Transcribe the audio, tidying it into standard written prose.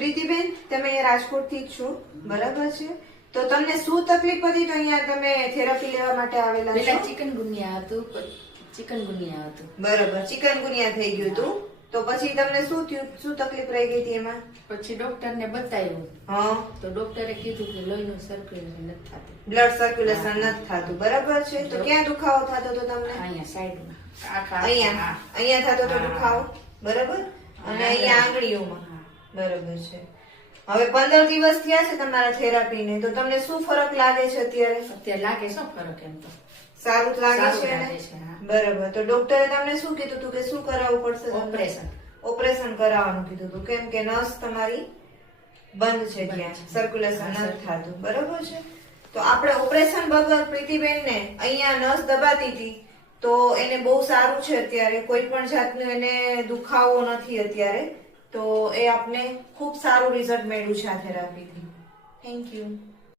પ્રીતિબેન, તમે અહીંયા રાજકોટથી જ છો, બરાબર છે? તો તમને શું તકલીફ હતી તો અહીંયા તમે થેરાપી લેવા માટે આવેલા છો? પેલા ચિકનગુનિયા હતું, બરાબર, ચિકનગુનિયા થઈ ગયું હતું. તો પછી તમને શું થયું, શું તકલીફ રહી ગઈ હતી એમાં? પછી ડોક્ટર ને બતાવ્યું. હા, તો ડોક્ટરે કીધું કે લોહીનું સર્ક્યુલેશન નથી થતું, બ્લડ સર્ક્યુલેશન નથી થતું, બરાબર છે? તો ક્યાં દુખાવો થતો હતો તમને? અહીંયા સાઈડમાં, અહીંયા થતો હતો દુખાવો, બરાબર? અને અહીંયા આંગળીઓમાં, બરાબર છે. હવે 15 દિવસ થયા છે તમારા થેરાપીને, તો તમને શું ફરક લાગે છે અત્યારે? અત્યારે લાગે શું ફરક? એમ તો સારું જ લાગે છે ને? હા. બરાબર. તો ડોક્ટરે તમને શું કીધું હતું કે શું કરાવવું પડશે? ઓપરેશન કરાવવાનું કીધું હતું, કેમ કે નસ તમારી બંધ છે, ત્યાં સર્ક્યુલેશન નથી થતું, બરાબર છે? તો આપણે ઓપરેશન વગર પ્રીતિબેનને અહીંયા નસ દબાતી હતી તો એને બહુ સારું છે અત્યારે, કોઈ પણ જાતનો એને દુખાવો નથી અત્યારે. તો એ આપને ખૂબ સારું રિઝલ્ટ મળ્યું છે આ થેરાપીથી. Thank you.